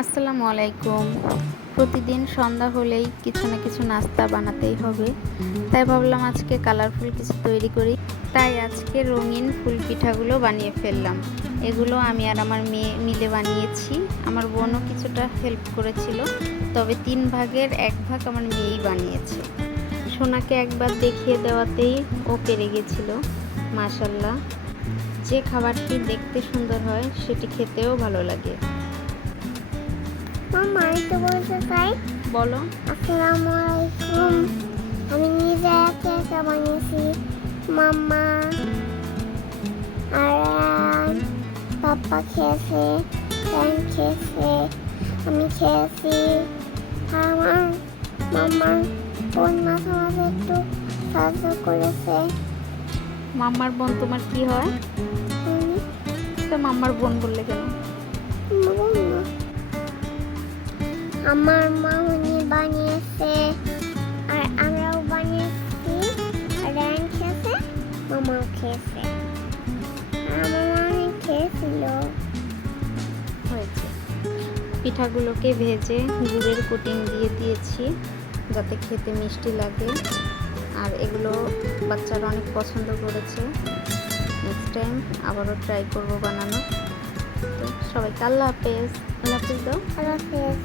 আসসালামু আলাইকুম। প্রতিদিন সন্ধ্যা হলেই কিছু না কিছু নাস্তা বানাতেই হবে, তাই ভাবলাম আজকে কালারফুল কিছু তৈরি করি। তাই আজকে রঙিন ফুল পিঠাগুলো বানিয়ে ফেললাম। এগুলো আমি আর আমার মেয়ে মিলে বানিয়েছি। আমার বোনও কিছুটা হেল্প করেছিল, তবে 3 ভাগের 1 ভাগ আমার মেয়েই বানিয়েছে। সোনাকে একবার দেখিয়ে দেওয়াতেই ও পেরে গেছিল। মাশাআল্লাহ, যে খাবারটি দেখতে সুন্দর হয় সেটি খেতেও ভালো লাগে। মামা একটু বলতে চাই। বলো। আসসালামু আলাইকুম। আমি নিজে একা একা বানিয়েছি। মাম্মা আর পাপ্পা খেয়েছে, ফ্যান খেয়েছে, আমি খেয়েছি। আর আমার মাম্মার বোন মাঝে মাঝে একটু সাহায্য করেছে। মাম্মার বোন তোমার কি হয়? তো মাম্মার বোন বললে কেন? বোন না, আমার মামনি বানিয়েছে আর আমরাও বানিয়েছি। রায়ন খেয়েছে, মামাও খেয়েছে, আমার মামনি খেয়েছিল। হয়েছে। পিঠাগুলোকে ভেজে গুড়ের কোটিং দিয়ে দিয়েছি যাতে খেতে মিষ্টি লাগে, আর এগুলো বাচ্চারা অনেক পছন্দ করেছে। নেক্সট টাইম আবারও ট্রাই করব বানানো। তো সবাইকে আল্লাহ হাফেজ। আল্লাহ হাফেজ দাও। আল্লাহ হাফেজ।